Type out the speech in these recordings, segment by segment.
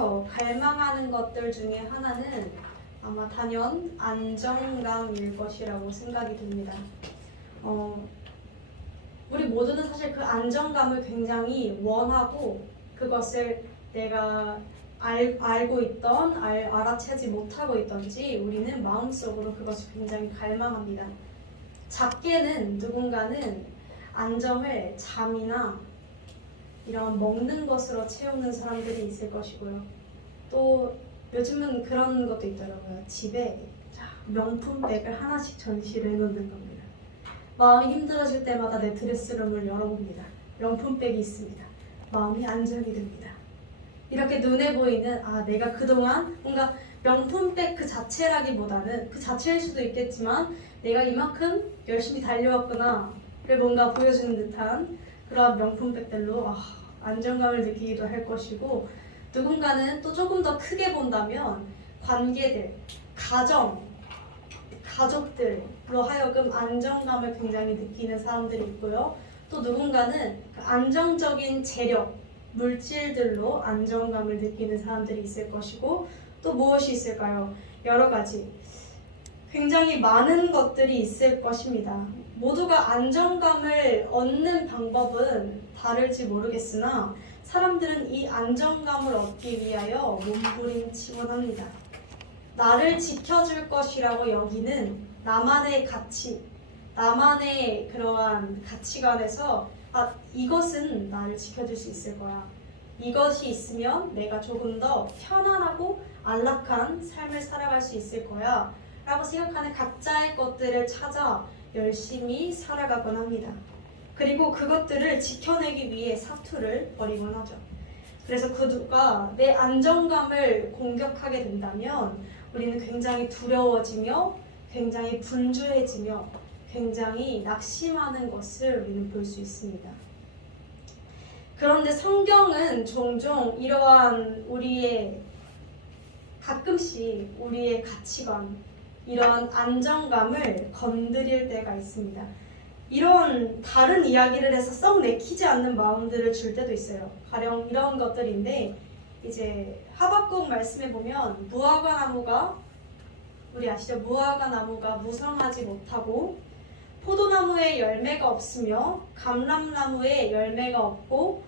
살아가면서 갈망하는 것들 중에 하나는 아마 단연 안정감일 것이라고 생각이 듭니다. 우리 모두는 사실 그 안정감을 굉장히 원하고 그것을 내가 알고 있던 알아채지 못하고 있던지 우리는 마음속으로 그것을 굉장히 갈망합니다. 작게는 누군가는 안정을 잠이나 이런 먹는 것으로 채우는 사람들이 있을 것이고요. 또 요즘은 그런 것도 있더라고요. 집에 명품백을 하나씩 전시를 해놓는 겁니다. 마음이 힘들어질 때마다 내 드레스룸을 열어봅니다. 명품백이 있습니다. 마음이 안정이 됩니다. 이렇게 눈에 보이는 내가 그동안 뭔가 명품백 그 자체라기보다는 그 자체일 수도 있겠지만 내가 이만큼 열심히 달려왔구나를 뭔가 보여주는 듯한 그런 명품백들로 안정감을 느끼기도 할 것이고, 누군가는 또 조금 더 크게 본다면 관계들, 가족들로 하여금 안정감을 굉장히 느끼는 사람들이 있고요. 또 누군가는 그 안정적인 재력, 물질들로 안정감을 느끼는 사람들이 있을 것이고, 또 무엇이 있을까요? 여러 가지 굉장히 많은 것들이 있을 것입니다. 모두가 안정감을 얻는 방법은 다를지 모르겠으나 사람들은 이 안정감을 얻기 위하여 몸부림치곤 합니다. 나를 지켜줄 것이라고 여기는 나만의 가치, 나만의 그러한 가치관에서 이것은 나를 지켜줄 수 있을 거야. 이것이 있으면 내가 조금 더 편안하고 안락한 삶을 살아갈 수 있을 거야 라고 생각하는 각자의 것들을 찾아 열심히 살아가곤 합니다. 그리고 그것들을 지켜내기 위해 사투를 벌이곤 하죠. 그래서 그 누가 내 안정감을 공격하게 된다면 우리는 굉장히 두려워지며 굉장히 분주해지며 굉장히 낙심하는 것을 우리는 볼 수 있습니다. 그런데 성경은 종종 이러한 가끔씩 우리의 가치관, 이러한 안정감을 건드릴 때가 있습니다. 이런 다른 이야기를 해서 썩 내키지 않는 마음들을 줄 때도 있어요. 가령 이런 것들인데, 이제 하박국 말씀에 보면 무화과 나무가, 우리 아시죠? 무화과 나무가 무성하지 못하고 포도나무에 열매가 없으며 감람나무에 열매가 없고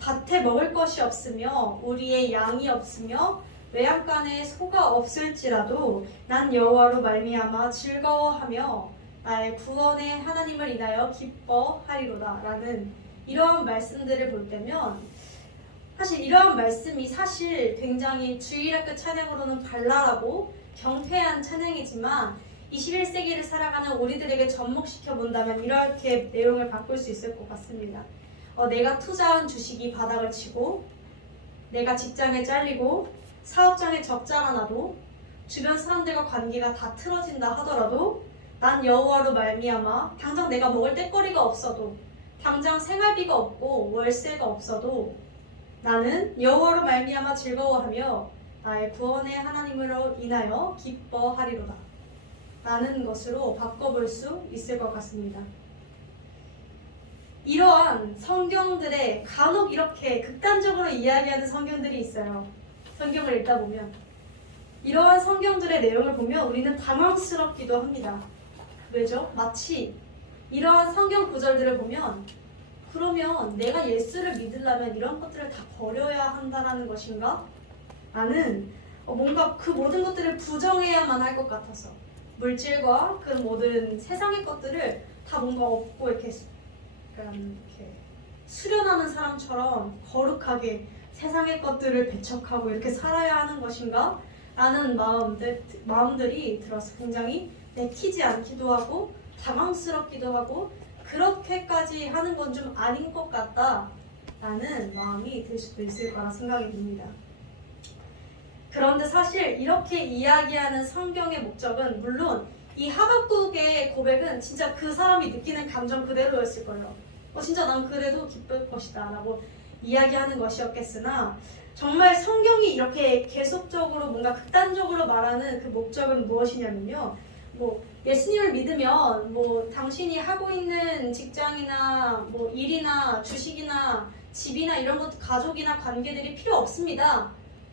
밭에 먹을 것이 없으며 우리의 양이 없으며 외양간에 소가 없을지라도 난 여호와로 말미암아 즐거워하며 나의 구원의 하나님을 인하여 기뻐하리로다 라는 이러한 말씀들을 볼 때면, 사실 이러한 말씀이 사실 굉장히 주일학교 찬양으로는 발랄하고 경쾌한 찬양이지만 21세기를 살아가는 우리들에게 접목시켜 본다면 이렇게 내용을 바꿀 수 있을 것 같습니다. 내가 투자한 주식이 바닥을 치고 내가 직장에 잘리고 사업장에 적자가 나도 주변 사람들과 관계가 다 틀어진다 하더라도 난 여호와로 말미암아 당장 내가 먹을 떼거리가 없어도 당장 생활비가 없고 월세가 없어도 나는 여호와로 말미암아 즐거워하며 나의 구원의 하나님으로 인하여 기뻐하리로다 라는 것으로 바꿔볼 수 있을 것 같습니다. 이러한 성경들에 간혹 이렇게 극단적으로 이야기하는 성경들이 있어요. 성경을 읽다 보면 이러한 성경들의 내용을 보면 우리는 당황스럽기도 합니다. 왜죠? 마치 이러한 성경 구절들을 보면 그러면 내가 예수를 믿으려면 이런 것들을 다 버려야 한다는 것인가? 나는 뭔가 그 모든 것들을 부정해야만 할 것 같아서 물질과 그 모든 세상의 것들을 다 뭔가 없고 이렇게 수련하는 사람처럼 거룩하게 세상의 것들을 배척하고 이렇게 살아야 하는 것인가? 라는 마음들이 들어서 굉장히 내키지 않기도 하고 당황스럽기도 하고 그렇게까지 하는 건 좀 아닌 것 같다 라는 마음이 들 수도 있을 거라 생각이 듭니다. 그런데 사실 이렇게 이야기하는 성경의 목적은 물론 이 하박국의 고백은 진짜 그 사람이 느끼는 감정 그대로였을 거예요. 진짜 난 그래도 기쁠 것이다 라고 이야기하는 것이었겠으나 정말 성경이 이렇게 계속적으로 뭔가 극단적으로 말하는 그 목적은 무엇이냐면요, 예수님을 믿으면 당신이 하고 있는 직장이나 일이나 주식이나 집이나 이런 것, 가족이나 관계들이 필요 없습니다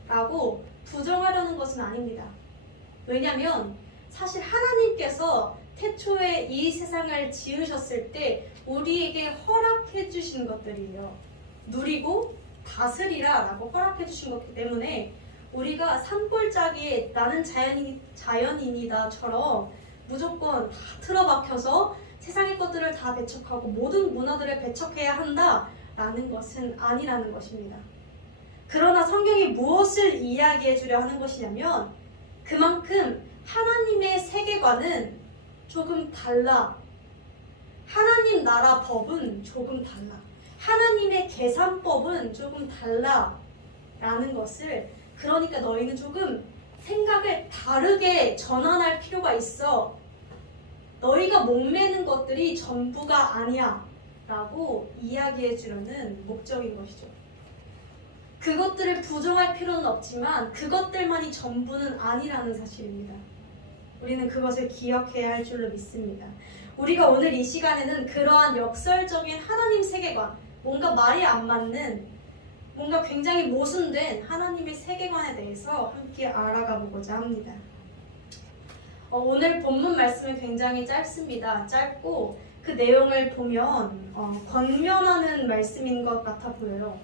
라고 부정하려는 것은 아닙니다. 왜냐하면 사실 하나님께서 태초에 이 세상을 지으셨을 때 우리에게 허락해 주신 것들이에요. 누리고 다스리라 라고 허락해 주신 것이기 때문에 우리가 산골짜기에 나는 자연인이다처럼 무조건 다 틀어박혀서 세상의 것들을 다 배척하고 모든 문화들을 배척해야 한다라는 것은 아니라는 것입니다. 그러나 성경이 무엇을 이야기해 주려 하는 것이냐면 그만큼 하나님의 세계관은 조금 달라. 하나님 나라 법은 조금 달라. 하나님의 계산법은 조금 달라. 라는 것을 그러니까 너희는 조금 생각을 다르게 전환할 필요가 있어. 너희가 목매는 것들이 전부가 아니야. 라고 이야기해 주려는 목적인 것이죠. 그것들을 부정할 필요는 없지만 그것들만이 전부는 아니라는 사실입니다. 우리는 그것을 기억해야 할 줄로 믿습니다. 우리가 오늘 이 시간에는 그러한 역설적인 하나님 세계관, 뭔가 말이 안 맞는, 뭔가 굉장히 모순된 하나님의 세계관에 대해서 함께 알아가 보고자 합니다. 오늘 본문 말씀은 굉장히 짧습니다. 짧고 그 내용을 보면 권면하는 말씀인 것 같아 보여요.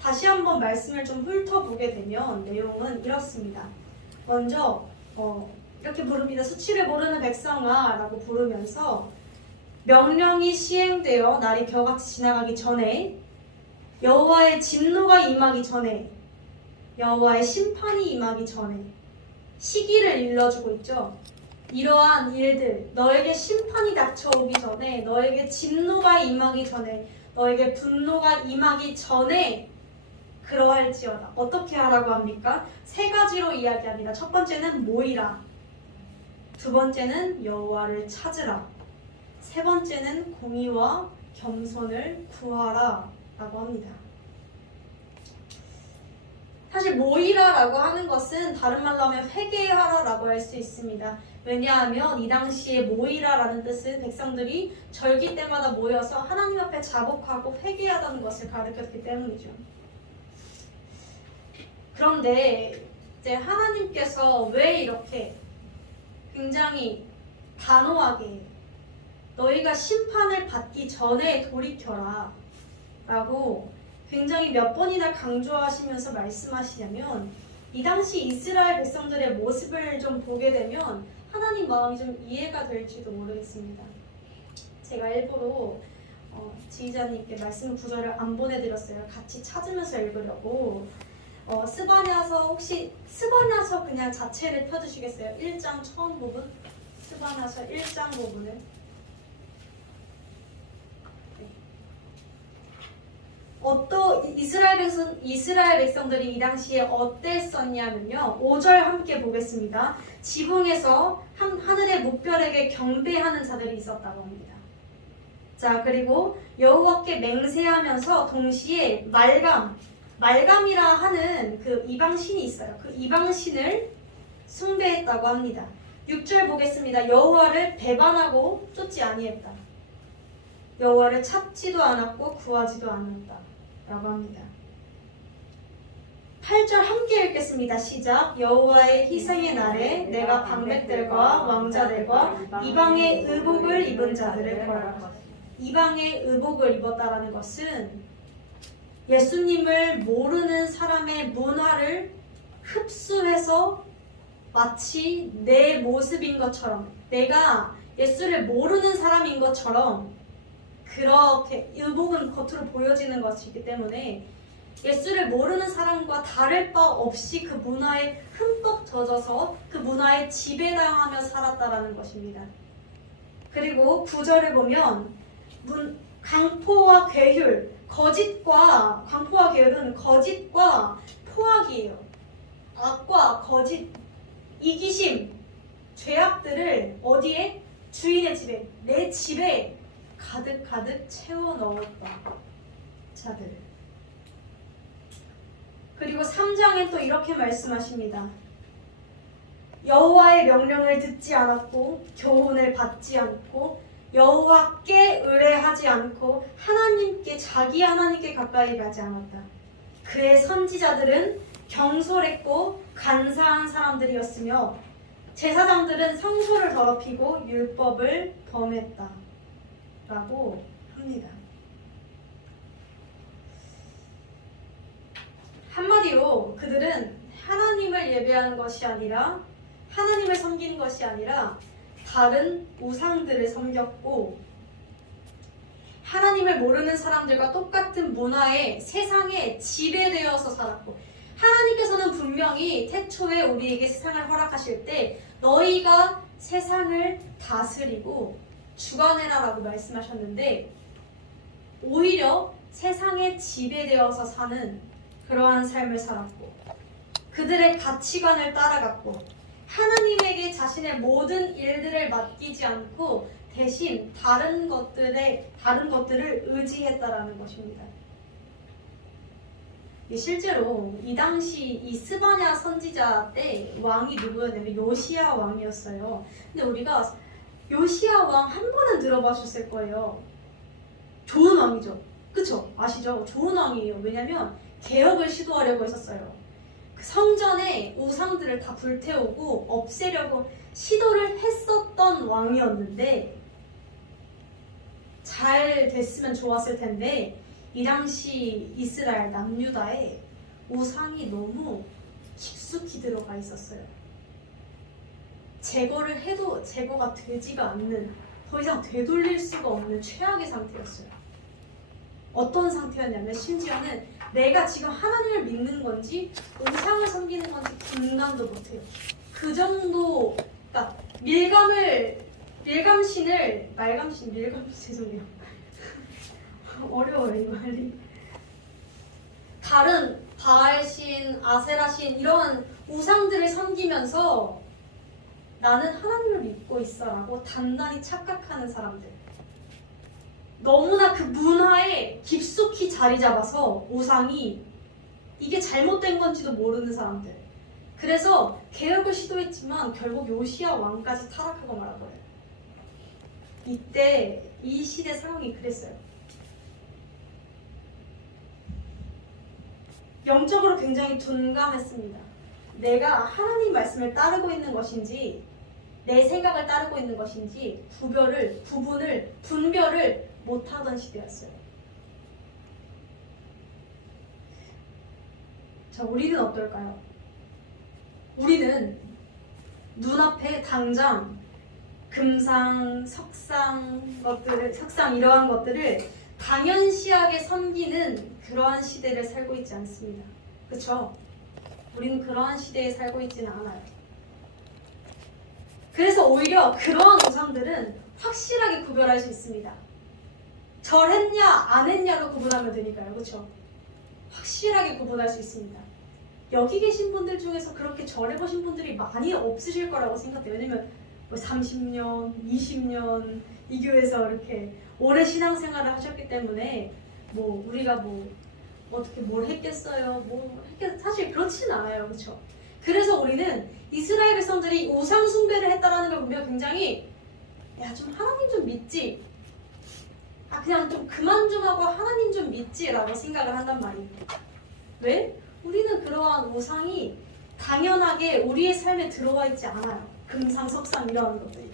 다시 한번 말씀을 좀 훑어보게 되면 내용은 이렇습니다. 먼저 이렇게 부릅니다. 수치를 모르는 백성아 라고 부르면서 명령이 시행되어 날이 겨같이 지나가기 전에 여호와의 진노가 임하기 전에 여호와의 심판이 임하기 전에 시기를 일러주고 있죠. 이러한 일들 너에게 심판이 닥쳐오기 전에 너에게 진노가 임하기 전에 너에게 분노가 임하기 전에 그러할지어다. 어떻게 하라고 합니까? 세 가지로 이야기합니다. 첫 번째는 모이라. 두 번째는 여호와를 찾으라. 세 번째는 공의와 겸손을 구하라 라고 합니다. 사실 모이라라고 하는 것은 다른 말로 하면 회개하라라고 할 수 있습니다. 왜냐하면 이 당시에 모이라라는 뜻은 백성들이 절기 때마다 모여서 하나님 앞에 자복하고 회개하다는 것을 가르쳤기 때문이죠. 그런데 이제 하나님께서 왜 이렇게 굉장히 단호하게 너희가 심판을 받기 전에 돌이켜라 라고 굉장히 몇 번이나 강조하시면서 말씀하시냐면 이 당시 이스라엘 백성들의 모습을 좀 보게 되면 하나님 마음이 좀 이해가 될지도 모르겠습니다. 제가 일부러 지휘자님께 말씀 구절을 안 보내드렸어요. 같이 찾으면서 읽으려고. 스바냐서 혹시 스바냐서 그냥 자체를 펴주시겠어요? 1장 처음 부분? 스바냐서 1장 부분을. 이스라엘 백성들이 이 당시에 어땠었냐면요. 5절 함께 보겠습니다. 지붕에서 하늘의 목별에게 경배하는 자들이 있었다고 합니다. 자, 그리고 여호와께 맹세하면서 동시에 말감이라 하는 그 이방신이 있어요. 그 이방신을 숭배했다고 합니다. 6절 보겠습니다. 여호와를 배반하고 쫓지 아니했다. 여호와를 찾지도 않았고 구하지도 않았다 라고 합니다. 8절 함께 읽겠습니다. 시작. 여호와의 희생의 날에 내가 방백들과 왕자들과 이방의 의복을 입은 자들을 벌하라. 이방의 의복을 입었다라는 것은 예수님을 모르는 사람의 문화를 흡수해서 마치 내 모습인 것처럼 내가 예수를 모르는 사람인 것처럼 그렇게 의복은 겉으로 보여지는 것이기 때문에 예수를 모르는 사람과 다를 바 없이 그 문화에 흠뻑 젖어서 그 문화에 지배당하며 살았다라는 것입니다. 그리고 9절을 보면 강포와 괴휼, 강포와 괴휼은 거짓과 포악이에요. 악과 거짓, 이기심, 죄악들을 어디에? 주인의 집에, 내 집에 가득 채워 넣었다. 자들. 그리고 3장엔 또 이렇게 말씀하십니다. 여호와의 명령을 듣지 않았고 교훈을 받지 않고 여호와께 의뢰하지 않고 자기 하나님께 가까이 가지 않았다. 그의 선지자들은 경솔했고 간사한 사람들이었으며 제사장들은 성소를 더럽히고 율법을 범했다라고 합니다. 한마디로 그들은 하나님을 예배하는 것이 아니라 하나님을 섬기는 것이 아니라 다른 우상들을 섬겼고 하나님을 모르는 사람들과 똑같은 문화에 세상에 지배되어서 살았고 하나님께서는 분명히 태초에 우리에게 세상을 허락하실 때 너희가 세상을 다스리고 주관해라라고 말씀하셨는데 오히려 세상에 지배되어서 사는 그러한 삶을 살았고 그들의 가치관을 따라갔고 하나님에게 자신의 모든 일들을 맡기지 않고 대신 다른 것들을 의지했다라는 것입니다. 실제로 이 당시 이 스바냐 선지자 때 왕이 누구였냐면 요시야 왕이었어요. 근데 우리가 요시야 왕 한 번은 들어보셨을 거예요. 좋은 왕이죠. 그쵸? 아시죠? 좋은 왕이에요. 왜냐면 개혁을 시도하려고 했었어요. 그 성전에 우상들을 다 불태우고 없애려고 시도를 했었던 왕이었는데 잘 됐으면 좋았을 텐데 이 당시 이스라엘 남유다에 우상이 너무 깊숙이 들어가 있었어요. 제거를 해도 제거가 되지가 않는 더 이상 되돌릴 수가 없는 최악의 상태였어요. 어떤 상태였냐면 심지어는 내가 지금 하나님을 믿는 건지 우상을 섬기는 건지 분간도 못해요. 그 정도 그러니까 말감신 죄송해요. 어려워요 이 말이. 다른 바알신, 아세라신 이런 우상들을 섬기면서 나는 하나님을 믿고 있어라고 단단히 착각하는 사람들. 너무나 그 문화에 깊숙이 자리 잡아서 우상이 이게 잘못된 건지도 모르는 사람들. 그래서 개혁을 시도했지만 결국 요시야 왕까지 타락하고 말아버려요. 이때 이 시대 상황이 그랬어요. 영적으로 굉장히 둔감했습니다. 내가 하나님 말씀을 따르고 있는 것인지 내 생각을 따르고 있는 것인지 분별을 못하던 시대였어요. 자, 우리는 어떨까요? 우리는 눈앞에 당장 금상, 석상 이러한 것들을 당연시하게 섬기는 그러한 시대를 살고 있지 않습니다. 그렇죠? 우리는 그러한 시대에 살고 있지는 않아요. 그래서 오히려 그러한 우상들은 확실하게 구별할 수 있습니다. 절했냐 안 했냐로 구분하면 되니까요. 그렇죠? 확실하게 구분할 수 있습니다. 여기 계신 분들 중에서 그렇게 절해보신 분들이 많이 없으실 거라고 생각해요. 왜냐면 30년, 20년 이 교회에서 이렇게 오래 신앙생활을 하셨기 때문에 우리가 어떻게 뭘 했겠어요? 사실 그렇진 않아요. 그렇죠? 그래서 우리는 이스라엘 백성들이 우상 숭배를 했다라는 걸 보면 굉장히 좀 하나님 좀 믿지? 그냥 좀 그만 좀 하고 하나님 좀 믿지라고 생각을 한단 말이에요. 왜? 우리는 그러한 우상이 당연하게 우리의 삶에 들어와 있지 않아요. 금상, 석상 이런 것들이.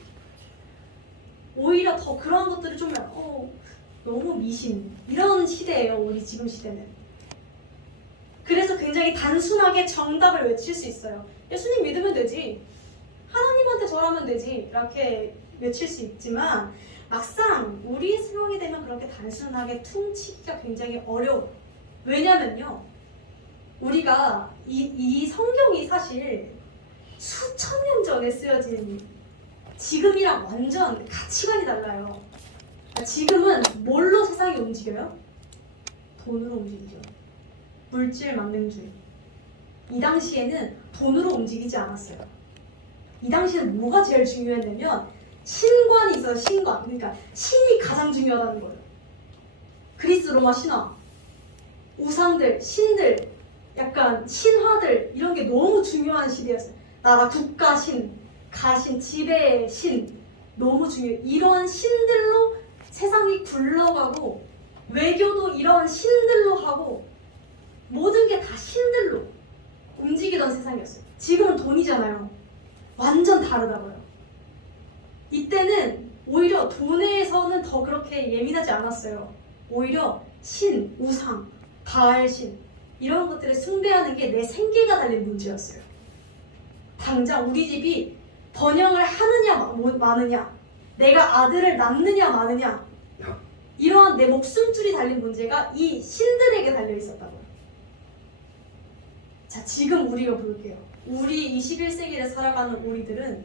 오히려 더 그런 것들을 좀 너무 미신 이런 시대예요. 우리 지금 시대는. 그래서 굉장히 단순하게 정답을 외칠 수 있어요. 예수님 믿으면 되지. 하나님한테 절하면 되지. 이렇게 외칠 수 있지만 막상 우리 상황이 되면 그렇게 단순하게 퉁치기가 굉장히 어려워요. 왜냐면요. 우리가 이 성경이 사실 수천 년 전에 쓰여진 지금이랑 완전 가치관이 달라요. 지금은 뭘로 세상이 움직여요? 돈으로 움직이죠. 물질 만능주의. 이 당시에는 돈으로 움직이지 않았어요. 이 당시에는 뭐가 제일 중요했냐면 신관이 있어요. 신관. 그러니까 신이 가장 중요하다는 거예요. 그리스 로마 신화, 우상들, 신들, 약간 신화들 이런 게 너무 중요한 시대였어요. 나라 국가 신, 가신, 지배의 신 너무 중요해요. 이런 신들로 세상이 굴러가고 외교도 이런 신들로 하고 모든 게 다 신들로 움직이던 세상이었어요. 지금은 돈이잖아요. 완전 다르다고요. 이때는 오히려 돈에서는 더 그렇게 예민하지 않았어요. 오히려 신, 우상, 바알신 이런 것들을 숭배하는 게 내 생계가 달린 문제였어요. 당장 우리 집이 번영을 하느냐 마느냐, 내가 아들을 낳느냐 마느냐, 이러한 내 목숨줄이 달린 문제가 이 신들에게 달려 있었다고요. 자, 지금 우리가 볼게요. 우리 21세기를 살아가는 우리들은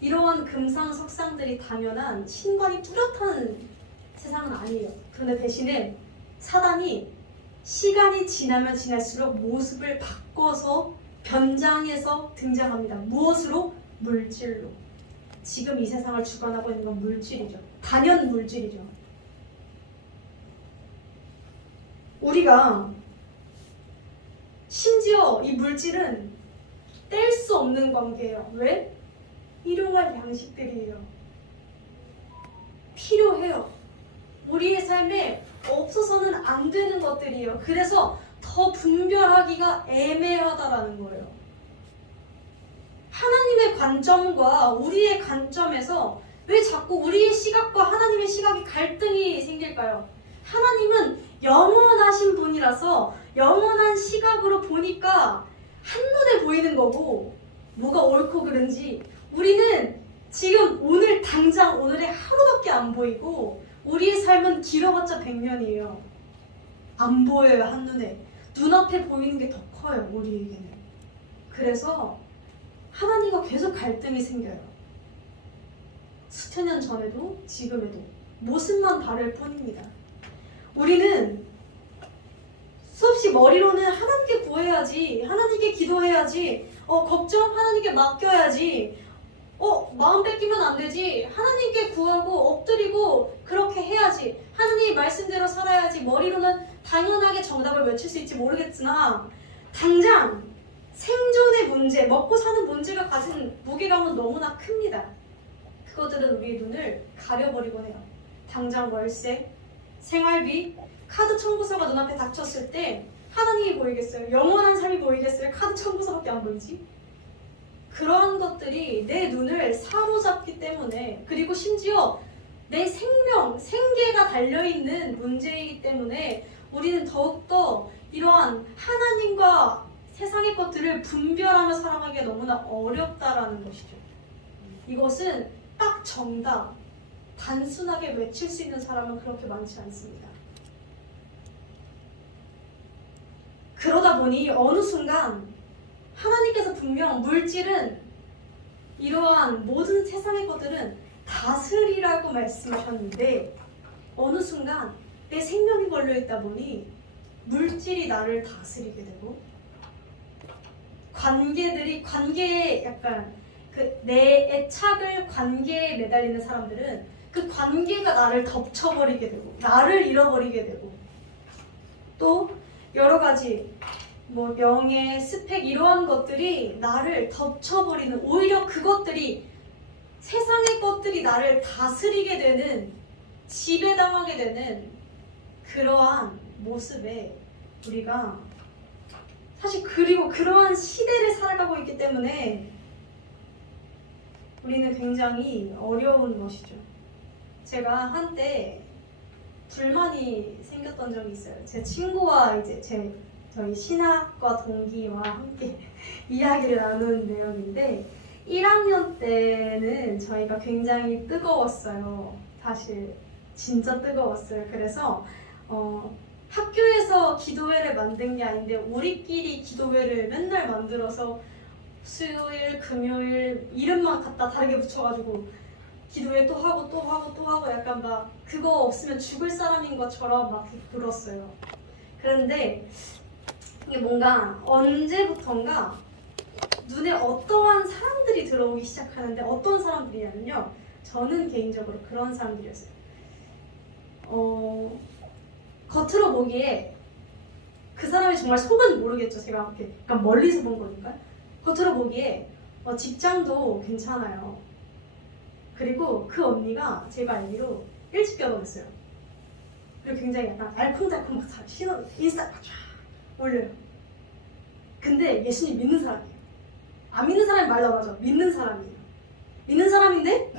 이러한 금상석상들이 당연한 신관이 뚜렷한 세상은 아니에요. 그런데 대신에 사단이 시간이 지나면 지날수록 모습을 바꿔서 변장해서 등장합니다. 무엇으로? 물질로. 지금 이 세상을 주관하고 있는 건 물질이죠. 단연 물질이죠. 우리가 심지어 이 물질은 뗄 수 없는 관계예요. 왜? 일용할 양식들이에요. 필요해요. 우리의 삶에 없어서는 안 되는 것들이에요. 그래서 더 분별하기가 애매하다라는 거예요. 하나님의 관점과 우리의 관점에서 왜 자꾸 우리의 시각과 하나님의 시각이 갈등이 생길까요? 하나님은 영원하신 분이라서 영원한 시각으로 보니까 한눈에 보이는 거고, 뭐가 옳고 그른지 우리는 지금 오늘 당장 오늘의 하루밖에 안 보이고, 우리의 삶은 길어봤자 100년이에요. 안 보여요. 한눈에. 눈앞에 보이는 게 더 커요. 우리에게는. 그래서 하나님과 계속 갈등이 생겨요. 수천 년 전에도 지금에도 모습만 다를 뿐입니다. 우리는 수없이 머리로는 하나님께 구해야지, 하나님께 기도해야지, 걱정 하나님께 맡겨야지, 마음 뺏기면 안 되지, 하나님께 구하고 엎드리고 그렇게 해야지, 하나님 말씀대로 살아야지, 머리로는 당연하게 정답을 외칠 수 있지 모르겠으나 당장 생존의 문제, 먹고 사는 문제가 가진 무게감은 너무나 큽니다. 그것들은 우리의 눈을 가려버리곤 해요. 당장 월세, 생활비, 카드 청구서가 눈앞에 닥쳤을 때 하나님이 보이겠어요? 영원한 삶이 보이겠어요? 카드 청구서밖에 안 보이지? 그런 것들이 내 눈을 사로잡기 때문에, 그리고 심지어 내 생명, 생계가 달려있는 문제이기 때문에 우리는 더욱더 이러한 하나님과 세상의 것들을 분별하며 살아가기가 너무나 어렵다라는 것이죠. 이것은 딱 정답, 단순하게 외칠 수 있는 사람은 그렇게 많지 않습니다. 그러다 보니 어느 순간 하나님께서 분명 물질은, 이러한 모든 세상의 것들은 다스리라고 말씀하셨는데, 어느 순간 내 생명이 걸려있다 보니 물질이 나를 다스리게 되고, 관계에 약간 내 애착을 관계에 매달리는 사람들은 그 관계가 나를 덮쳐버리게 되고, 나를 잃어버리게 되고, 또 여러 가지 명예, 스펙 이러한 것들이 나를 덮쳐버리는, 오히려 그것들이, 세상의 것들이 나를 다스리게 되는, 지배당하게 되는 그러한 모습에 우리가 사실, 그리고 그러한 시대를 살아가고 있기 때문에 우리는 굉장히 어려운 것이죠. 제가 한때 불만이 생겼던 적이 있어요. 제 친구와 이제 저희 신학과 동기와 함께 이야기를 나누는 내용인데, 1학년 때는 저희가 굉장히 뜨거웠어요. 사실 진짜 뜨거웠어요. 그래서 학교에서 기도회를 만든 게 아닌데 우리끼리 기도회를 맨날 만들어서 수요일, 금요일 이름만 갖다 다르게 붙여가지고 기도회 또 하고 또 하고 또 하고, 약간 막 그거 없으면 죽을 사람인 것처럼 막 굴었어요. 그런데 이게 뭔가 언제부턴가 눈에 어떠한 사람들이 들어오기 시작하는데, 어떤 사람들이냐면요, 저는 개인적으로 그런 사람들이었어요. 겉으로 보기에 그 사람이 정말 속은 모르겠죠. 제가 이렇게 약간 멀리서 본 거니까요. 겉으로 보기에 직장도 괜찮아요. 그리고 그 언니가 제가 알기로 일찍 결혼했어요. 그리고 굉장히 약간 알콩달콩 막 인스타 쫙 올려요. 근데 예수님 믿는 사람이에요. 안 믿는 사람이 말 나오죠. 믿는 사람이에요. 믿는 사람인데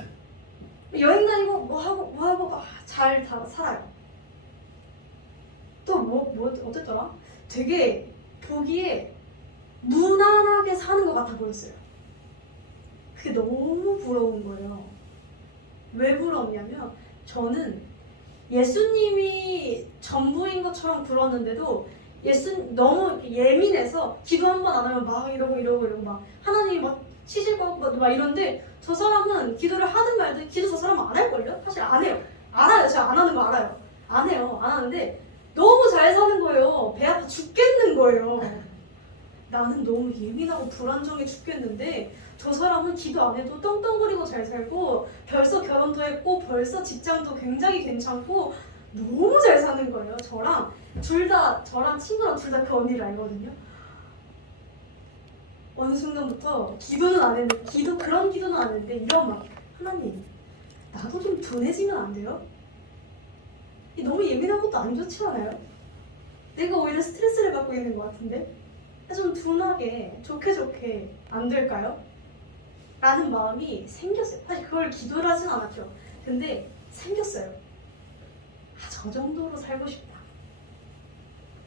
여행 다니고 뭐 하고 잘 살아요. 또 어땠더라? 되게 보기에 무난하게 사는 것 같아 보였어요. 그게 너무 부러운 거예요. 왜 부러웠냐면 저는 예수님이 전부인 것처럼 굴었는데도 너무 예민해서 기도 한 번 안 하면 막 이러고 막 하나님이 막 치실 것 같고 막 이런데 저 사람은 기도를 하든 말든 기도 저 사람은 안 할걸요? 사실 안 해요. 알아요. 제가 안 하는 거 알아요. 안 해요. 안 하는데 너무 잘 사는 거예요. 배 아파 죽겠는 거예요. 나는 너무 예민하고 불안정해 죽겠는데 저 사람은 기도 안 해도 떵떵거리고 잘 살고 벌써 결혼도 했고 벌써 직장도 굉장히 괜찮고 너무 잘 사는 거예요. 저랑 친구랑 둘 다 그 언니를 알거든요. 어느 순간부터 기도는 안 했는데 그런 기도는 안 했는데 이런 막 하나님 나도 좀 둔해지면 안 돼요? 너무 예민한 것도 안 좋지 않아요? 내가 오히려 스트레스를 받고 있는 것 같은데 좀 둔하게 좋게 안 될까요? 라는 마음이 생겼어요. 사실 그걸 기도를 하진 않았죠. 근데 생겼어요. 저 정도로 살고 싶다.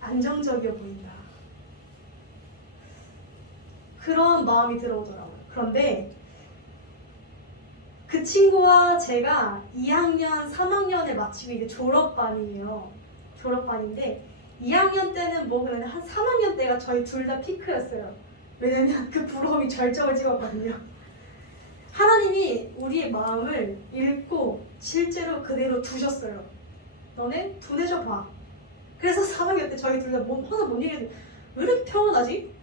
안정적이어 보인다. 그런 마음이 들어오더라고요. 그런데 그 친구와 제가 2학년, 3학년을 마치고 이제 졸업반이에요. 졸업반인데 2학년 때는 뭐 그런데 한 3학년 때가 저희 둘 다 피크였어요. 왜냐면 그 부러움이 절정을 찍었거든요. 하나님이 우리의 마음을 읽고 실제로 그대로 두셨어요. 너네 둔해져 봐. 그래서 3학년 때 저희 둘 다 항상 뭔 얘기했는데 왜 이렇게 평안하지?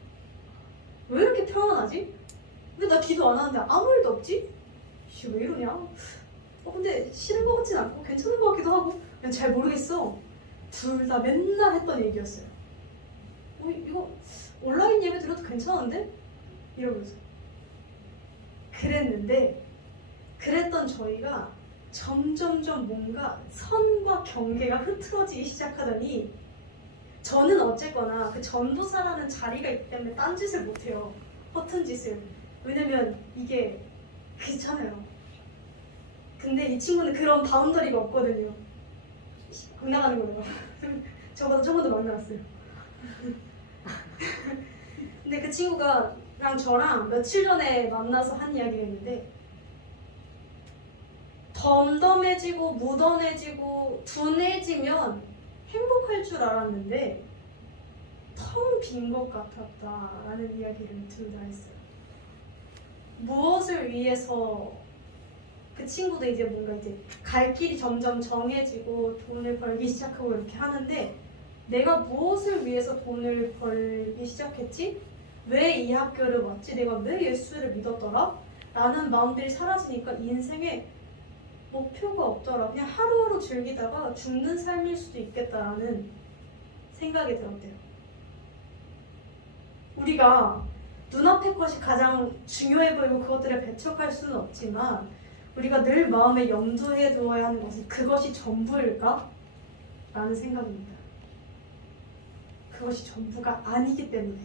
왜 이렇게 평안하지? 왜 나 기도 안 하는데 아무 일도 없지? 왜 이러냐? 근데 싫은 것 같진 않고 괜찮은 것 같기도 하고 그냥 잘 모르겠어. 둘 다 맨날 했던 얘기였어요. 이거 온라인 예배 들어도 괜찮은데? 이러면서 그랬던 저희가 점점점 뭔가 선과 경계가 흐트러지기 시작하더니 저는 어쨌거나 그 전도사라는 자리가 있기 때문에 딴짓을 못해요. 허튼 짓을. 왜냐면 이게 귀찮아요. 근데 이 친구는 그런 바운더리가 없거든요. 안 나가는 거예요. 저보다 조금 더 만나왔어요. 근데 그 친구가 저랑 며칠 전에 만나서 한 이야기가 있는데 덤덤해지고 무던해지고 둔해지면 행복할 줄 알았는데 텅 빈 것 같았다라는 이야기를 둘 다 했어요. 무엇을 위해서 그 친구도 이제 뭔가 이제 갈 길이 점점 정해지고 돈을 벌기 시작하고 이렇게 하는데 내가 무엇을 위해서 돈을 벌기 시작했지? 왜 이 학교를 왔지? 내가 왜 예수를 믿었더라? 라는 마음들이 사라지니까 인생에 목표가 없더라. 그냥 하루하루 즐기다가 죽는 삶일 수도 있겠다라는 생각이 들었대요. 우리가 눈앞의 것이 가장 중요해 보이고 그것들을 배척할 수는 없지만 우리가 늘 마음에 염두에 두어야 하는 것은 그것이 전부일까? 라는 생각입니다. 그것이 전부가 아니기 때문에.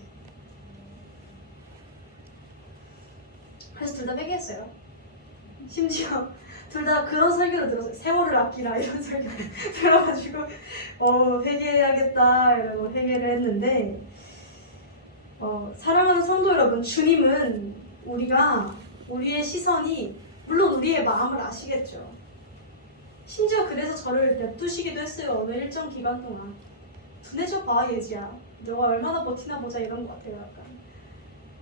그래서 둘 다 회개했어요. 심지어 둘 다 그런 설교를 들었어요. 세월을 아끼라 이런 설교를 들어가지고 회개해야겠다 이러고 회개를 했는데 사랑하는 성도 여러분, 주님은 우리의 시선이 물론 우리의 마음을 아시겠죠. 심지어 그래서 저를 냅두시기도 했어요. 어느 일정 기간 동안. 둔해져 봐 예지야. 너가 얼마나 버티나 보자 이런 것 같아요. 약간.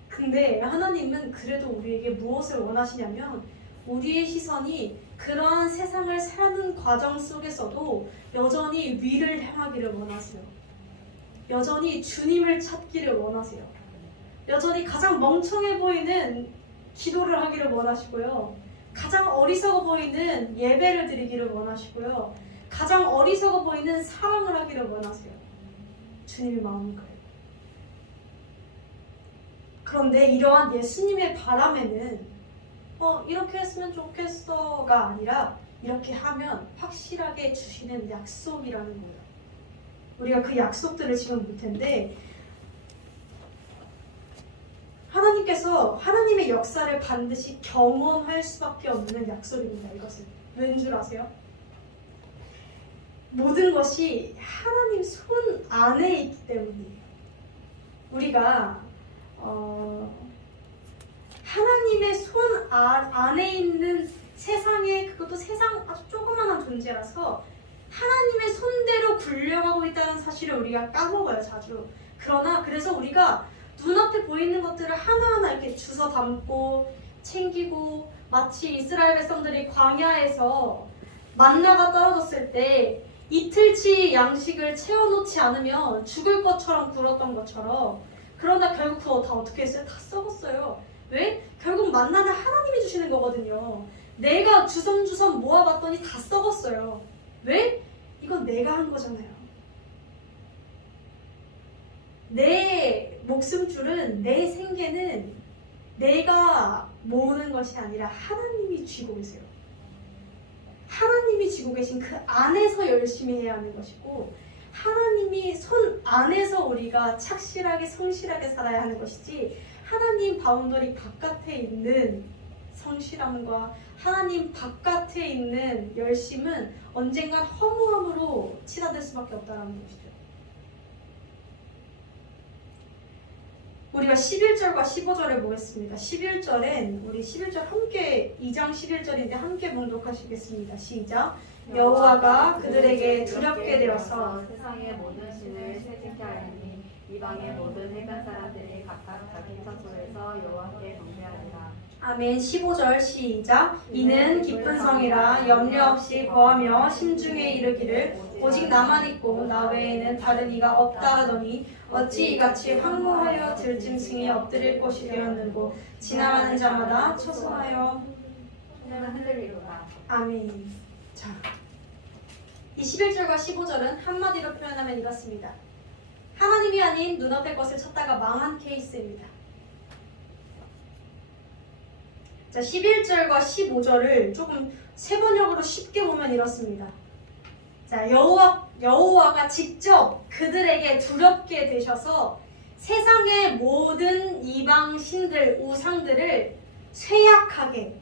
근데 하나님은 그래도 우리에게 무엇을 원하시냐면 우리의 시선이 그러한 세상을 사는 과정 속에서도 여전히 위를 향하기를 원하세요. 여전히 주님을 찾기를 원하세요. 여전히 가장 멍청해 보이는 기도를 하기를 원하시고요. 가장 어리석어 보이는 예배를 드리기를 원하시고요. 가장 어리석어 보이는 사랑을 하기를 원하세요. 주님의 마음인 거예요. 그런데 이러한 예수님의 바람에는 이렇게 했으면 좋겠어가 아니라 이렇게 하면 확실하게 주시는 약속이라는 거예요. 우리가 그 약속들을 지금 볼 텐데 하나님께서 하나님의 역사를 반드시 경험할 수밖에 없는 약속입니다. 이것은 왠 줄 아세요? 모든 것이 하나님 손 안에 있기 때문이에요. 우리가 하나님의 손 안에 있는 세상에, 그것도 세상 아주 조그마한 존재라서 하나님의 손대로 굴려가고 있다는 사실을 우리가 까먹어요, 자주. 그래서 우리가 눈앞에 보이는 것들을 하나하나 이렇게 주워 담고 챙기고, 마치 이스라엘 백성들이 광야에서 만나가 떨어졌을 때 이틀치 양식을 채워놓지 않으면 죽을 것처럼 굴었던 것처럼, 그러다 결국 그거 다 어떻게 했어요? 다 썩었어요. 왜? 결국 만나는 하나님이 주시는 거거든요. 내가 주섬주섬 모아봤더니 다 썩었어요. 왜? 이건 내가 한 거잖아요. 내 목숨줄은, 내 생계는 내가 모으는 것이 아니라 하나님이 쥐고 계세요. 하나님이 쥐고 계신 그 안에서 열심히 해야 하는 것이고, 하나님이 손 안에서 우리가 착실하게 성실하게 살아야 하는 것이지, 하나님 바운더리 바깥에 있는 성실함과 하나님 바깥에 있는 열심은 언젠간 허무함으로 치닫을 수밖에 없다는 것이죠. 우리가 11절과 15절을 보겠습니다. 11절엔 우리 11절 함께, 2장 11절인데 함께 봉독하시겠습니다. 시작. 여호와가 그들에게 두렵게 되어서 세상의 모든 신을 새짓게 하리니 이방의 모든 해변 사람들이 각각 자기 처소에서 여호와께 경배하리라. 아멘. 15절 시작. 이는 기쁜 성이라 염려 없이 거하며 심중에 이르기를 오직 나만 있고 나 외에는 다른 이가 없다 하더니 어찌 이같이 황무하여 들짐승에 엎드릴 곳이 되었는고 지나가는 자마다 초송하여 손에는 흔들리로다. 아멘. 자, 이 11절과 15절은 한마디로 표현하면 이렇습니다. 하나님이 아닌 눈앞의 것을 찾다가 망한 케이스입니다. 자, 11절과 15절을 조금 세번역으로 쉽게 보면 이렇습니다. 자, 여호와가 직접 그들에게 두렵게 되셔서 세상의 모든 이방 신들, 우상들을 쇠약하게,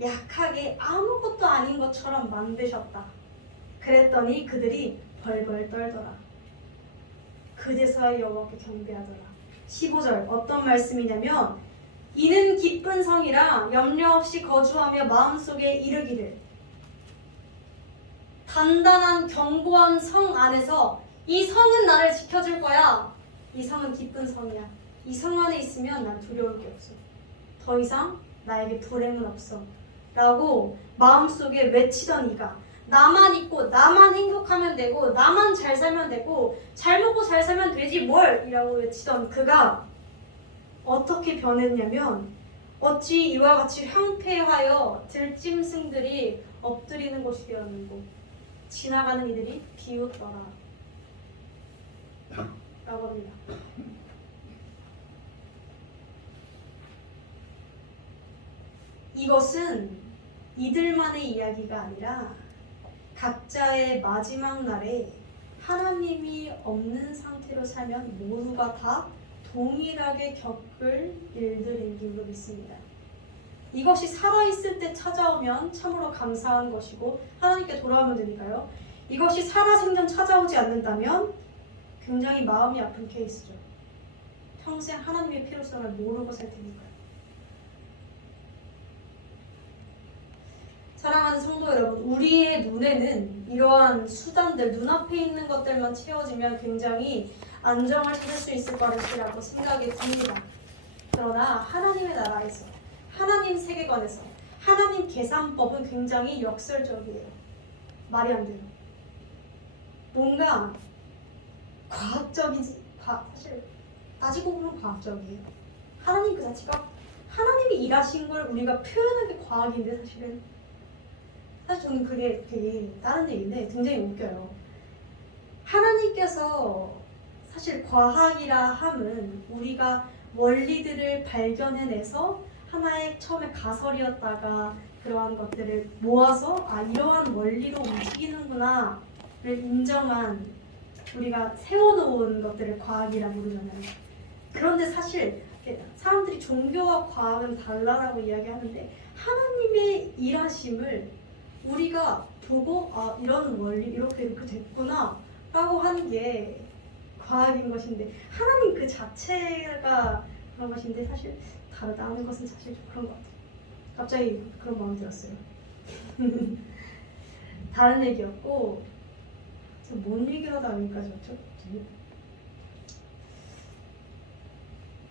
약하게 아무것도 아닌 것처럼 만드셨다. 그랬더니 그들이 벌벌 떨더라. 그제서야 여호와께 경배하더라. 15절 어떤 말씀이냐면, 이는 기쁜 성이라 염려 없이 거주하며 마음속에 이르기를, 단단한 견고한 성 안에서 이 성은 나를 지켜줄 거야. 이 성은 기쁜 성이야. 이 성 안에 있으면 난 두려울 게 없어. 더 이상 나에게 불행은 없어. 라고 마음속에 외치던 이가, 나만 있고 나만 행복하면 되고 나만 잘 살면 되고 잘 먹고 잘 살면 되지 뭘! 이라고 외치던 그가 어떻게 변했냐면, 어찌 이와 같이 황폐하여 들짐승들이 엎드리는 곳이 되었는고 지나가는 이들이 비웃더라 라고 합니다. 이것은 이들만의 이야기가 아니라 각자의 마지막 날에 하나님이 없는 상태로 살면 모두가 다 동일하게 겪을 일들인 줄로 믿습니다. 이것이 살아있을 때 찾아오면 참으로 감사한 것이고 하나님께 돌아오면 되니까요. 이것이 살아생전 찾아오지 않는다면 굉장히 마음이 아픈 케이스죠. 평생 하나님의 필요성을 모르고 살 테니까요. 사랑하는 성도 여러분, 우리의 눈에는 이러한 수단들, 눈앞에 있는 것들만 채워지면 굉장히 안정을 찾을 수 있을 것이라고 생각이 듭니다. 그러나 하나님의 나라에서, 하나님 세계관에서 하나님 계산법은 굉장히 역설적이에요. 말이 안 돼요. 뭔가 과학적이지, 사실 따지고 보면 과학적이에요. 하나님 그 자체가, 하나님이 일하신 걸 우리가 표현하는 게 과학인데 사실 저는 그게 되게 다른 얘기인데 굉장히 웃겨요. 하나님께서 사실 과학이라 함은 우리가 원리들을 발견해내서 하나의 처음에 가설이었다가 그러한 것들을 모아서 이러한 원리로 움직이는구나를 인정한, 우리가 세워놓은 것들을 과학이라 부르잖아요. 그런데 사실 사람들이 종교와 과학은 달라라고 이야기하는데 하나님의 일하심을 우리가 보고 아 이런 원리 이렇게 됐구나 라고 하는 게 과학인 것인데 하나님 그 자체가 그런 것인데 사실 다르다는 것은 사실 좀 그런 것 같아요. 갑자기 그런 마음이 들었어요. 다른 얘기였고 지금 뭔 얘기를 하다 여기까지 왔죠?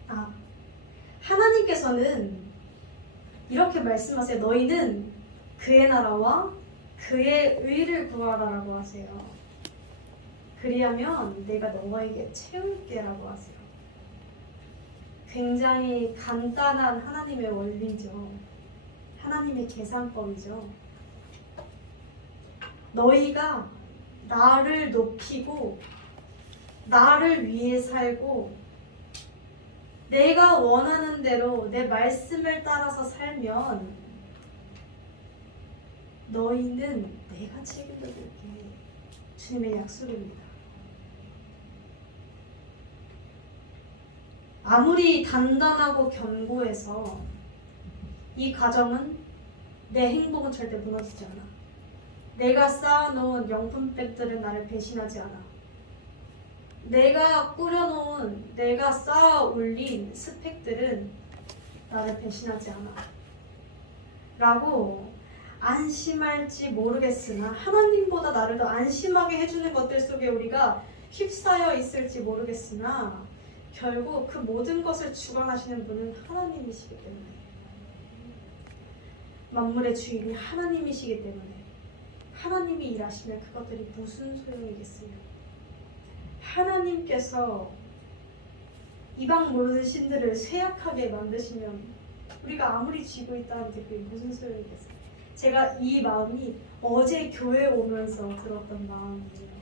아 하나님께서는 이렇게 말씀하세요. 너희는 그의 나라와 그의 의를 구하라라고 하세요. 그리하면 내가 너희에게 채울게라고 하세요. 굉장히 간단한 하나님의 원리죠. 하나님의 계산법이죠. 너희가 나를 높이고 나를 위해 살고 내가 원하는 대로 내 말씀을 따라서 살면 너희는 내가 책임져 줄게. 주님의 약속입니다. 아무리 단단하고 견고해서 이 가정은 내 행복은 절대 무너지지 않아. 내가 쌓아놓은 영품백들은 나를 배신하지 않아. 내가 꾸려놓은, 내가 쌓아 올린 스펙들은 나를 배신하지 않아. 라고 안심할지 모르겠으나 하나님보다 나를 더 안심하게 해주는 것들 속에 우리가 휩싸여 있을지 모르겠으나 결국 그 모든 것을 주관하시는 분은 하나님이시기 때문에 만물의 주인이 하나님이시기 때문에 하나님이 일하시면 그것들이 무슨 소용이겠어요. 하나님께서 이방 모든 신들을 쇠약하게 만드시면 우리가 아무리 쥐고 있다는 게 그게 무슨 소용이겠어요. 제가 이 마음이 어제 교회 오면서 들었던 마음이에요.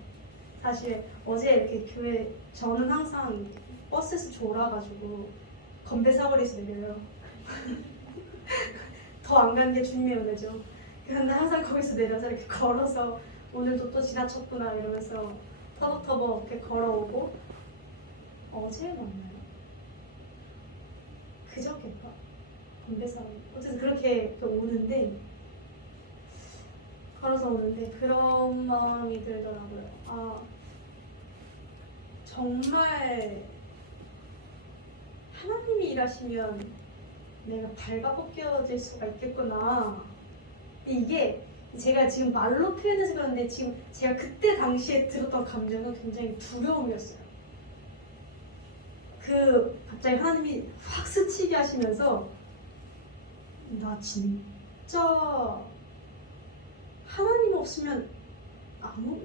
사실 어제 이렇게 교회 저는 항상 버스에서 졸아가지고 건배 사거리에서 내려요. 더 안 간 게 주님의 은혜죠. 근데 항상 거기서 내려서 이렇게 걸어서 오늘도 또 지나쳤구나 이러면서 터벅터벅 이렇게 걸어오고 어제 맞나요? 그저께인가? 건배 사거리 어쨌든 그렇게 오는데 걸어서 오는데 그런 마음이 들더라고요. 아 정말 하나님이 일하시면 내가 발가벗겨질 수가 있겠구나. 이게 제가 지금 말로 표현해서 그런데 지금 제가 그때 당시에 들었던 감정은 굉장히 두려움이었어요. 그 갑자기 하나님이 확 스치게 하시면서 나 진짜 하나님 없으면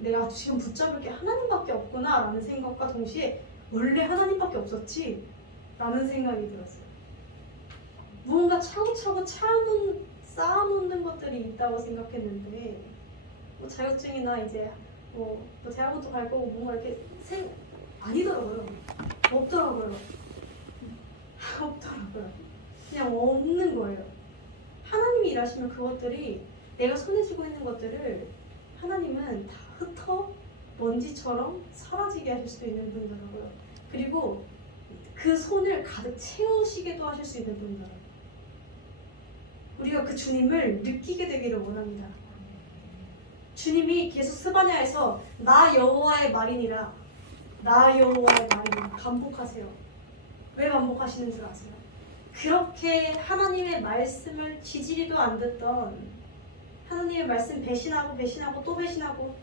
내가 지금 붙잡을 게 하나님밖에 없구나 라는 생각과 동시에 원래 하나님밖에 없었지 라는 생각이 들었어요. 무언가 차곡차곡 쌓아놓는 것들이 있다고 생각했는데 뭐 자격증이나 이제 뭐 대학원도 갈 거고 뭔가 이렇게 아니더라고요. 없더라고요. 그냥 없는 거예요. 하나님이 일하시면 그것들이 내가 손에 쥐고 있는 것들을 하나님은 다 흩어 먼지처럼 사라지게 하실 수도 있는 분이더라고요. 그리고 그 손을 가득 채우시게도 하실 수 있는 분이더라고요. 우리가 그 주님을 느끼게 되기를 원합니다. 주님이 계속 스바냐에서 나 여호와의 말이니라 나 여호와의 말이니라 반복하세요. 왜 반복하시는 줄 아세요? 그렇게 하나님의 말씀을 지지리도 안 듣던 하나님의 말씀 배신하고 또 배신하고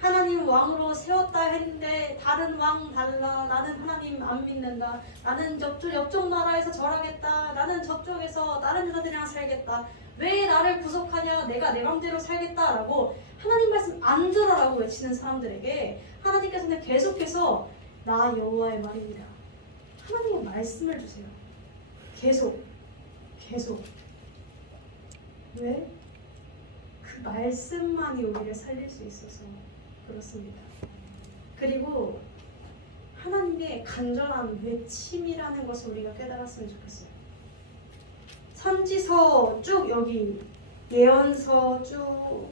하나님 왕으로 세웠다 했는데 다른 왕 달라. 나는 하나님 안 믿는다. 나는 옆쪽 나라에서 절하겠다. 나는 저쪽에서 다른 여자들이랑 살겠다. 왜 나를 구속하냐? 내가 내 맘대로 살겠다라고 하나님 말씀 안 들어라고 외치는 사람들에게 하나님께서는 계속해서 나 여호와의 말입니다. 하나님의 말씀을 주세요. 계속 왜? 그 말씀만이 우리를 살릴 수 있어서 그렇습니다. 그리고 하나님의 간절한 외침이라는 것을 우리가 깨달았으면 좋겠어요. 선지서 쭉 여기 예언서 쭉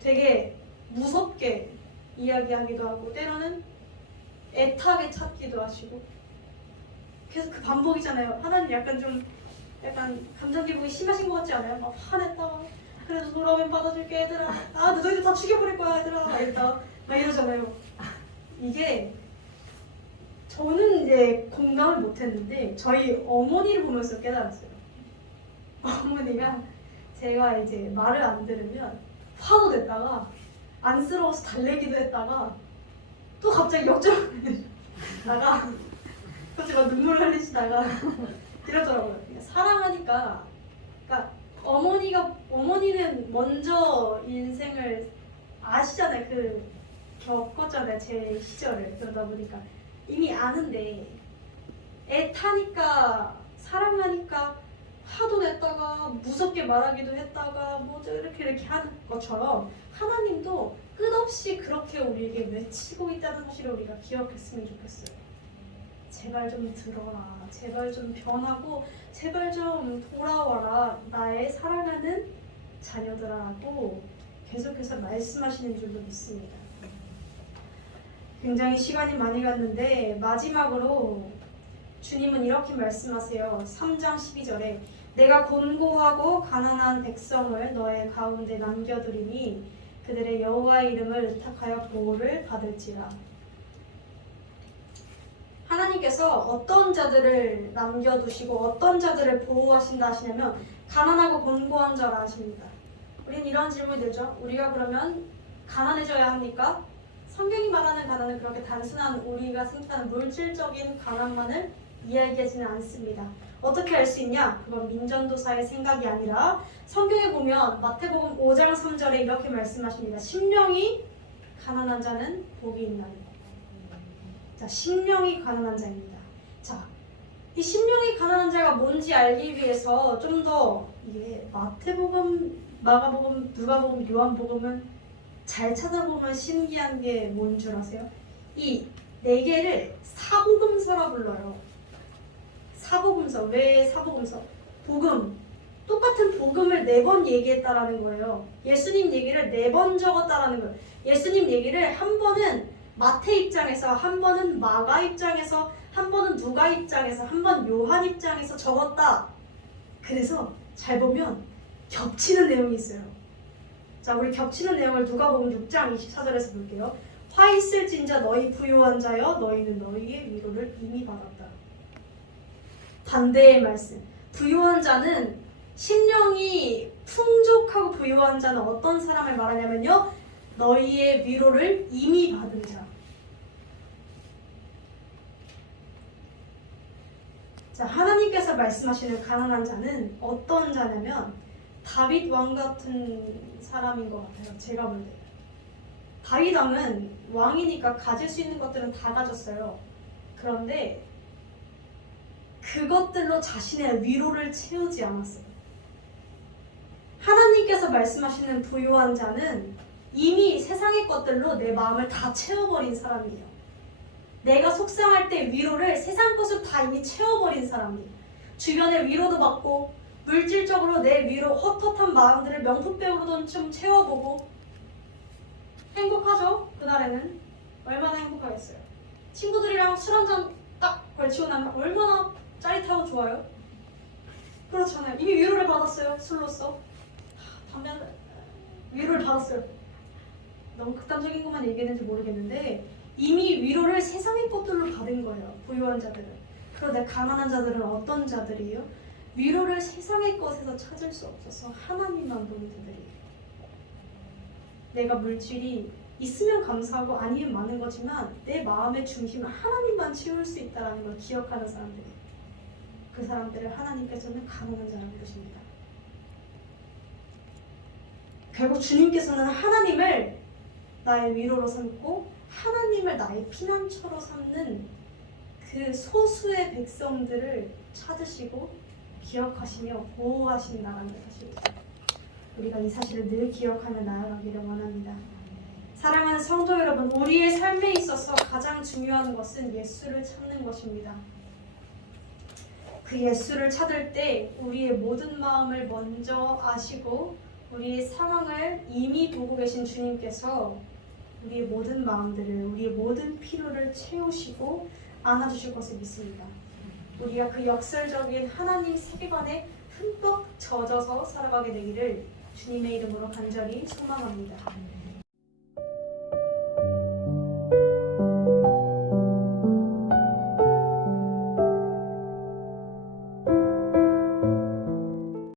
되게 무섭게 이야기하기도 하고 때로는 애타게 찾기도 하시고 계속 그 반복이잖아요. 하나님 약간 감정 기복이 심하신 것 같지 않아요? 막 화냈다가 그래도 돌아오면 받아줄게 얘들아. 아 너희들 다 죽여버릴 거야 얘들아. 막 이러잖아요. 이게 저는 이제 공감을 못했는데 저희 어머니를 보면서 깨달았어요. 어머니가 제가 이제 말을 안 들으면 화도 냈다가 안쓰러워서 달래기도 했다가 또 갑자기 역적을 내다가 갑자기 막 눈물 흘리시다가 이러더라고요. 그러니까 사랑하니까, 그러니까 어머니는 먼저 인생을 아시잖아요. 겪었잖아요. 제 시절을. 그러다 보니까 이미 아는데 애 타니까 사랑하니까 화도 냈다가 무섭게 말하기도 했다가 뭐 이렇게 하는 것처럼 하나님도 끝없이 그렇게 우리에게 외치고 있다는 사실을 우리가 기억했으면 좋겠어요. 제발 좀 들어라. 제발 좀 변하고 제발 좀 돌아와라. 나의 사랑하는 자녀들아라고 계속해서 말씀하시는 줄로 믿습니다. 굉장히 시간이 많이 갔는데 마지막으로 주님은 이렇게 말씀하세요. 3장 12절에 내가 곤고하고 가난한 백성을 너의 가운데 남겨두리니 그들의 여호와의 이름을 의탁하여 보호를 받을지라. 하나님께서 어떤 자들을 남겨두시고 어떤 자들을 보호하신다 하시냐면 가난하고 곤고한 자라 하십니다. 우린 이런 질문이 들죠. 우리가 그러면 가난해져야 합니까? 성경이 말하는 가난은 그렇게 단순한 우리가 생각하는 물질적인 가난만을 이야기하지는 않습니다. 어떻게 알 수 있냐? 그건 민전도사의 생각이 아니라 성경에 보면 마태복음 5장 3절에 이렇게 말씀하십니다. 심령이 가난한 자는 복이 있나니. 자, 심령이 가난한 자입니다. 자, 이 심령이 가난한 자가 뭔지 알기 위해서 좀 더 이게 마태복음, 마가복음, 누가복음, 요한복음은 잘 찾아보면 신기한 게 뭔 줄 아세요? 이 네 개를 사복음서라 불러요. 사복음서. 왜 사복음서? 복음. 똑같은 복음을 4번 얘기했다라는 거예요. 예수님 얘기를 4번 적었다라는 거예요. 예수님 얘기를 한 번은 마태 입장에서, 한 번은 마가 입장에서, 한 번은 누가 입장에서, 한 번 요한 입장에서 적었다. 그래서 잘 보면 겹치는 내용이 있어요. 자, 우리 겹치는 내용을 누가복음 6장 24절에서 볼게요. 화 있을진저 너희 부요한 자여 너희는 너희의 위로를 이미 받았다. 반대의 말씀. 부요한 자는 심령이 풍족하고 부요한 자는 어떤 사람을 말하냐면요. 너희의 위로를 이미 받은 자. 자, 하나님께서 말씀하시는 가난한 자는 어떤 자냐면 다윗 왕 같은 사람인 것 같아요. 제가 볼 때. 다윗 왕은 왕이니까 가질 수 있는 것들은 다 가졌어요. 그런데 그것들로 자신의 위로를 채우지 않았어요. 하나님께서 말씀하시는 부유한 자는 이미 세상의 것들로 내 마음을 다 채워버린 사람이에요. 내가 속상할 때 위로를 세상 것으로 다 이미 채워버린 사람이에요. 주변의 위로도 받고 물질적으로 내 위로 헛헛한 마음들을 명품백으로도 좀 채워보고 행복하죠? 그날에는 얼마나 행복하겠어요. 친구들이랑 술 한잔 딱 걸치고 나면 얼마나 짜릿하고 좋아요. 그렇잖아요. 이미 위로를 받았어요. 술로써. 반면 위로를 받았어요. 너무 극단적인 것만 얘기했는지 모르겠는데 이미 위로를 세상의 것들로 받은 거예요. 부유한 자들은. 그런데 가난한 자들은 어떤 자들이에요? 위로를 세상의 것에서 찾을 수 없어서 하나님만 보는 자들이에요. 내가 물질이 있으면 감사하고 아니면 많은 거지만 내 마음의 중심은 하나님만 채울 수 있다는 걸 기억하는 사람들이에요. 그 사람들을 하나님께서는 가난한 자라고 부르십니다. 결국 주님께서는 하나님을 나의 위로로 삼고 하나님을 나의 피난처로 삼는 그 소수의 백성들을 찾으시고 기억하시며 보호하신다는 사실입니다. 우리가 이 사실을 늘 기억하며 나아가기를 원합니다. 사랑하는 성도 여러분, 우리의 삶에 있어서 가장 중요한 것은 예수를 찾는 것입니다. 그 예수를 찾을 때 우리의 모든 마음을 먼저 아시고 우리의 상황을 이미 보고 계신 주님께서 우리의 모든 마음들을, 우리의 모든 필요를 채우시고 안아주실 것을 믿습니다. 우리가 그 역설적인 하나님 세계관에 흠뻑 젖어서 살아가게 되기를 주님의 이름으로 간절히 소망합니다.